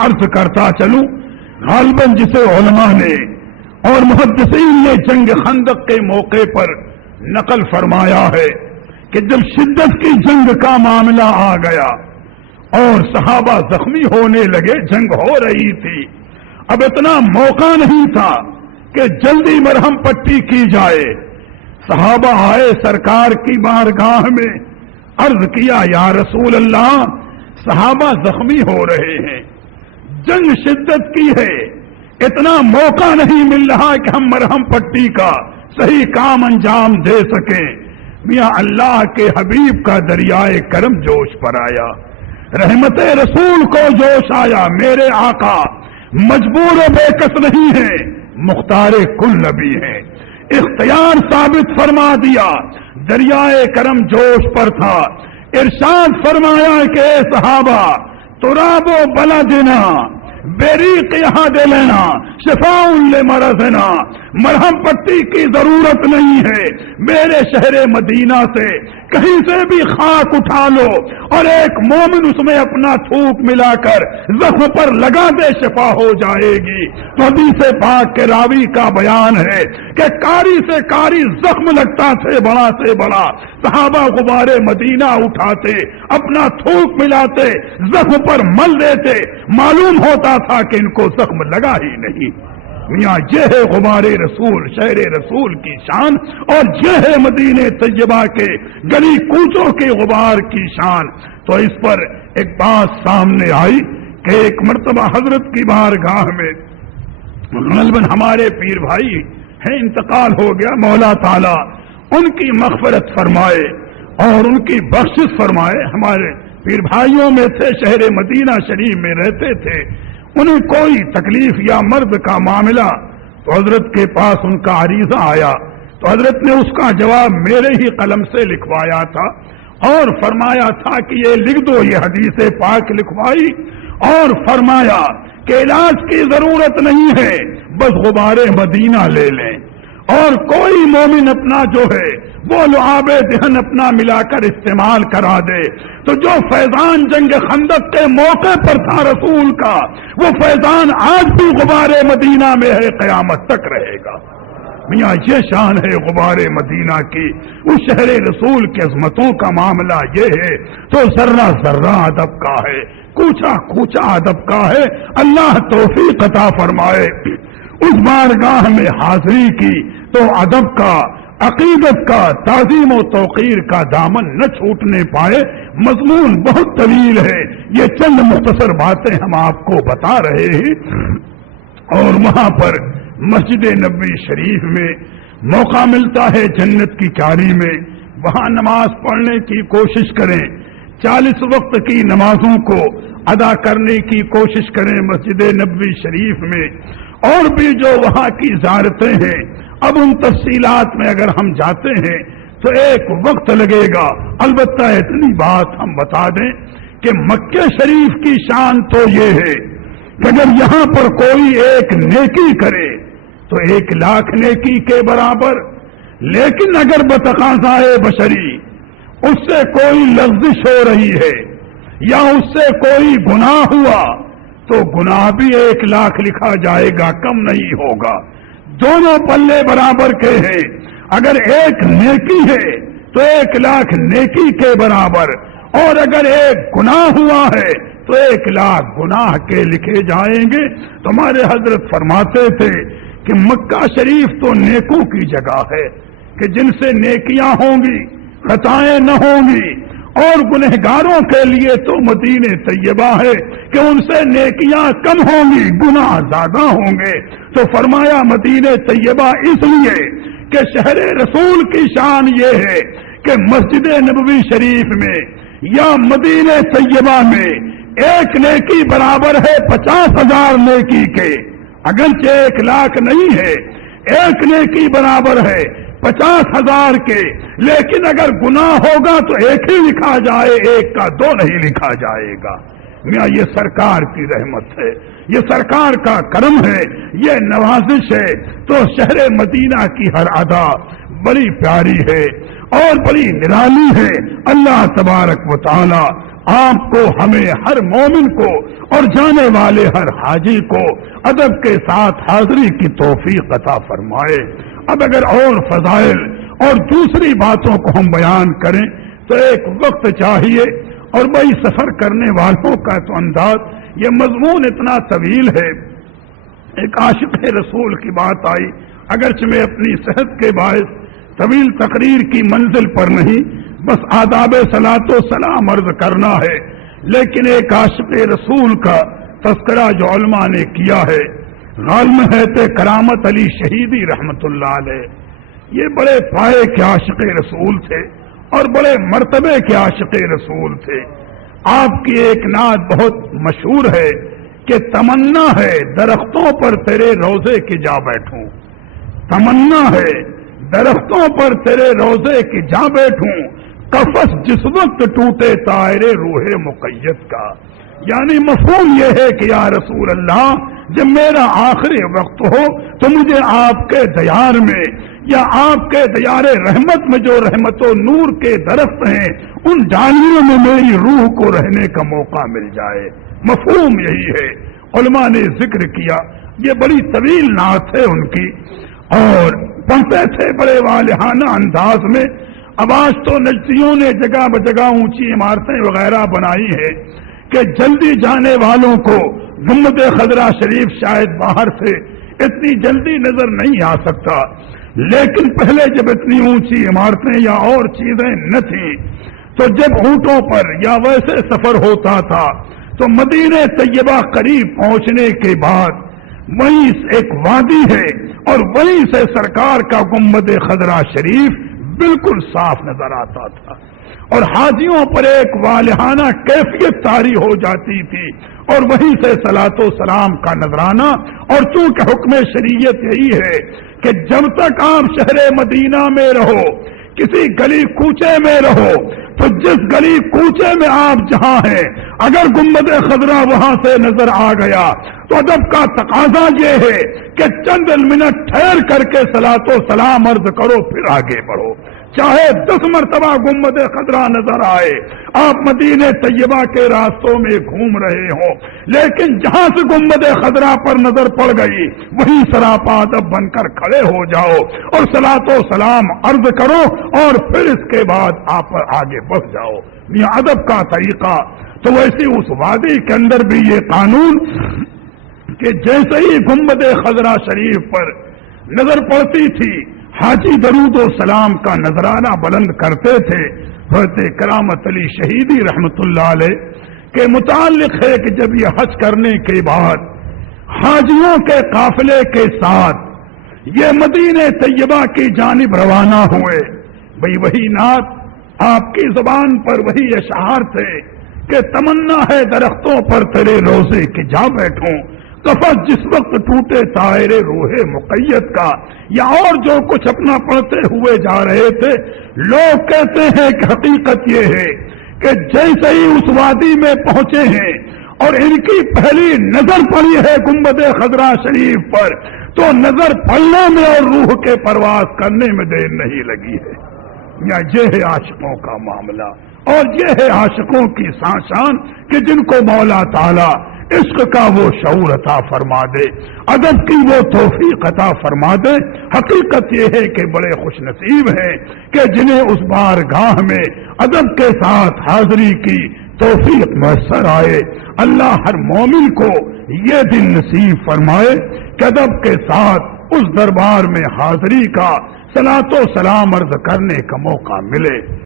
عرض کرتا چلوں غالباً جسے علماء نے اور محدثین نے جنگ خندق کے موقع پر نقل فرمایا ہے کہ جب شدت کی جنگ کا معاملہ آ گیا اور صحابہ زخمی ہونے لگے، جنگ ہو رہی تھی، اب اتنا موقع نہیں تھا کہ جلدی مرہم پٹی کی جائے۔ صحابہ آئے سرکار کی بارگاہ میں، عرض کیا یا رسول اللہ صحابہ زخمی ہو رہے ہیں، جنگ شدت کی ہے، اتنا موقع نہیں مل رہا کہ ہم مرہم پٹی کا صحیح کام انجام دے سکیں۔ میاں اللہ کے حبیب کا دریائے کرم جوش پر آیا، رحمت رسول کو جوش آیا۔ میرے آقا مجبور و بے کس نہیں ہے، مختار کل نبی ہیں، اختیار ثابت فرما دیا۔ دریائے کرم جوش پر تھا، ارشاد فرمایا کہ اے صحابہ تراب و بلدنا بیریق یہاں دے لینا شفاء لمرضنا، مرہم پٹی کی ضرورت نہیں ہے، میرے شہر مدینہ سے کہیں سے بھی خاک اٹھا لو اور ایک مومن اس میں اپنا تھوک ملا کر زخم پر لگا دے، شفا ہو جائے گی۔ تو حدیث پاک کے راوی کا بیان ہے کہ کاری سے کاری زخم لگتا تھے، بڑا سے بڑا، صحابہ غبار مدینہ اٹھاتے، اپنا تھوک ملاتے، زخم پر مل دیتے، معلوم ہوتا تھا کہ ان کو زخم لگا ہی نہیں۔ میاں یہ ہے غبار رسول، شہر رسول کی شان، اور یہ ہے مدینہ طیبہ کے گلی کوچوں کے غبار کی شان۔ تو اس پر ایک بات سامنے آئی کہ ایک مرتبہ حضرت کی بارگاہ میں غالباً ہمارے پیر بھائی ہیں، انتقال ہو گیا، مولا تعالی ان کی مغفرت فرمائے اور ان کی بخشش فرمائے۔ ہمارے پیر بھائیوں میں تھے، شہر مدینہ شریف میں رہتے تھے، انہیں کوئی تکلیف یا مرض کا معاملہ، تو حضرت کے پاس ان کا عریضہ آیا، تو حضرت نے اس کا جواب میرے ہی قلم سے لکھوایا تھا اور فرمایا تھا کہ یہ لکھ دو، یہ حدیث پاک لکھوائی اور فرمایا کہ علاج کی ضرورت نہیں ہے، بس غبار مدینہ لے لیں اور کوئی مومن اپنا جو ہے وہ لعاب دہن اپنا ملا کر استعمال کرا دے۔ تو جو فیضان جنگ خندق کے موقع پر تھا رسول کا، وہ فیضان آج بھی غبار مدینہ میں ہے، قیامت تک رہے گا۔ میاں یہ شان ہے غبار مدینہ کی، اس شہر رسول کی عظمتوں کا معاملہ یہ ہے تو ذرہ ذرہ ادب کا ہے، کوچا کوچا ادب کا ہے۔ اللہ توفیق عطا فرمائے۔ اس بارگاہ میں حاضری کی تو ادب کا، عقیدت کا، تعظیم و توقیر کا دامن نہ چھوٹنے پائے۔ مضمون بہت طویل ہے، یہ چند مختصر باتیں ہم آپ کو بتا رہے ہیں۔ اور وہاں پر مسجد نبوی شریف میں موقع ملتا ہے جنت کی کیاری میں، وہاں نماز پڑھنے کی کوشش کریں، 40 وقت کی نمازوں کو ادا کرنے کی کوشش کریں مسجد نبوی شریف میں۔ اور بھی جو وہاں کی زیارتیں ہیں، اب ان تفصیلات میں اگر ہم جاتے ہیں تو ایک وقت لگے گا، البتہ اتنی بات ہم بتا دیں کہ مکہ شریف کی شان تو یہ ہے کہ اگر یہاں پر کوئی ایک نیکی کرے تو 1,00,000 نیکی کے برابر، لیکن اگر بتقاضائے بشری اس سے کوئی لغزش ہو رہی ہے یا اس سے کوئی گناہ ہوا تو گناہ بھی 1,00,000 لکھا جائے گا، کم نہیں ہوگا، دونوں پلے برابر کے ہیں۔ اگر ایک نیکی ہے تو 1,00,000 نیکی کے برابر، اور اگر ایک گناہ ہوا ہے تو 1,00,000 گناہ کے لکھے جائیں گے۔ تو ہمارے حضرت فرماتے تھے کہ مکہ شریف تو نیکوں کی جگہ ہے کہ جن سے نیکیاں ہوں گی، خطائیں نہ ہوں گی، اور گنہگاروں کے لیے تو مدینہ طیبہ ہے کہ ان سے نیکیاں کم ہوں گی، گناہ زیادہ ہوں گے۔ تو فرمایا مدینہ طیبہ اس لیے کہ شہر رسول کی شان یہ ہے کہ مسجد نبوی شریف میں یا مدینہ طیبہ میں ایک نیکی برابر ہے 50,000 نیکی کے، اگرچہ 1,00,000 نہیں ہے، ایک نیکی برابر ہے 50,000 کے، لیکن اگر گناہ ہوگا تو ایک ہی لکھا جائے، ایک کا 2 نہیں لکھا جائے گا۔ میاں یہ سرکار کی رحمت ہے، یہ سرکار کا کرم ہے، یہ نوازش ہے۔ تو شہر مدینہ کی ہر ادا بڑی پیاری ہے اور بڑی نرالی ہے۔ اللہ تبارک و تعالی آپ کو, ہمیں, ہر مومن کو اور جانے والے ہر حاجی کو ادب کے ساتھ حاضری کی توفیق عطا فرمائے۔ اب اگر اور فضائل اور دوسری باتوں کو ہم بیان کریں تو ایک وقت چاہیے، اور بھائی سفر کرنے والوں کا تو انداز، یہ مضمون اتنا طویل ہے۔ ایک عاشق رسول کی بات آئی، اگرچہ میں اپنی صحت کے باعث طویل تقریر کی منزل پر نہیں، بس آداب صلاۃ و سلام عرض کرنا ہے، لیکن ایک عاشق رسول کا تذکرہ جو علماء نے کیا ہے، غالم حیات کرامت علی شہیدی رحمت اللہ علیہ، یہ بڑے پائے کے عاشق رسول تھے اور بڑے مرتبے کے عاشق رسول تھے۔ آپ کی ایک نعت بہت مشہور ہے کہ تمنا ہے درختوں پر تیرے روضے کی جا بیٹھوں، تمنا ہے درختوں پر تیرے روضے کی جا بیٹھوں، قفس جس وقت ٹوٹے طائرے روح مقید کا۔ یعنی مفہوم یہ ہے کہ یا رسول اللہ، جب میرا آخری وقت ہو تو مجھے آپ کے دیار میں یا آپ کے دیار رحمت میں جو رحمت و نور کے درخت ہیں ان ڈالیوں میں میری روح کو رہنے کا موقع مل جائے۔ مفہوم یہی ہے، علماء نے ذکر کیا، یہ بڑی طویل نعت ہے ان کی، اور پڑھتے تھے بڑے والہانہ انداز میں۔ اب آج تو نجدیوں نے جگہ بجگہ اونچی عمارتیں وغیرہ بنائی ہیں کہ جلدی جانے والوں کو گنبد خضرا شریف شاید باہر سے اتنی جلدی نظر نہیں آ سکتا، لیکن پہلے جب اتنی اونچی عمارتیں یا اور چیزیں نہ تھیں تو جب اونٹوں پر یا ویسے سفر ہوتا تھا تو مدینہ طیبہ قریب پہنچنے کے بعد وہیں ایک وادی ہے اور وہیں سے سرکار کا گنبد خضرا شریف بالکل صاف نظر آتا تھا، اور حاجیوں پر ایک والہانہ کیفیت طاری ہو جاتی تھی، اور وہیں سے صلاۃ و سلام کا نذرانہ۔ اور چونکہ حکم شریعت یہی ہے کہ جب تک آپ شہر مدینہ میں رہو، کسی گلی کوچے میں رہو، تو جس گلی کوچے میں آپ جہاں ہیں اگر گنبد خضرا وہاں سے نظر آ گیا تو ادب کا تقاضا یہ ہے کہ چند منٹ ٹھہر کر کے صلاۃ و سلام عرض کرو، پھر آگے بڑھو۔ چاہے 10 مرتبہ گنبد خضرا نظر آئے، آپ مدینہ طیبہ کے راستوں میں گھوم رہے ہوں، لیکن جہاں سے گنبد خضرا پر نظر پڑ گئی وہیں سراپا ادب بن کر کھڑے ہو جاؤ اور صلاۃ و سلام عرض کرو، اور پھر اس کے بعد آپ آگے بڑھ جاؤ۔ یہ ادب کا طریقہ۔ تو ویسے اس وادی کے اندر بھی یہ قانون کہ جیسے ہی گنبد خضرا شریف پر نظر پڑتی تھی حاجی درود و سلام کا نذرانہ بلند کرتے تھے۔ حضرت کرامت علی شہیدی رحمت اللہ علیہ کے متعلق ہے کہ جب یہ حج کرنے کے بعد حاجیوں کے قافلے کے ساتھ یہ مدینہ طیبہ کی جانب روانہ ہوئے، وہی نعت آپ کی زبان پر وہی اشعار تھے کہ تمنا ہے درختوں پر تیرے روضے کے جا بیٹھوں، قفس جس وقت ٹوٹے طائر روح مقید کا، یا اور جو کچھ اپنا پڑھتے ہوئے جا رہے تھے۔ لوگ کہتے ہیں کہ حقیقت یہ ہے کہ جیسے ہی اس وادی میں پہنچے ہیں اور ان کی پہلی نظر پڑی ہے گنبد خضرا شریف پر، تو نظر پڑنے میں اور روح کے پرواز کرنے میں دیر نہیں لگی ہے۔ یا یہ ہے عاشقوں کا معاملہ، اور یہ ہے عاشقوں کی شان کہ جن کو مولا تعالی عشق کا وہ شعور عطا فرما دے، ادب کی وہ توفیق عطا فرما دے۔ حقیقت یہ ہے کہ بڑے خوش نصیب ہیں کہ جنہیں اس بارگاہ میں ادب کے ساتھ حاضری کی توفیق میسر آئے۔ اللہ ہر مومن کو یہ دن نصیب فرمائے کہ ادب کے ساتھ اس دربار میں حاضری کا صلاۃ و سلام عرض کرنے کا موقع ملے۔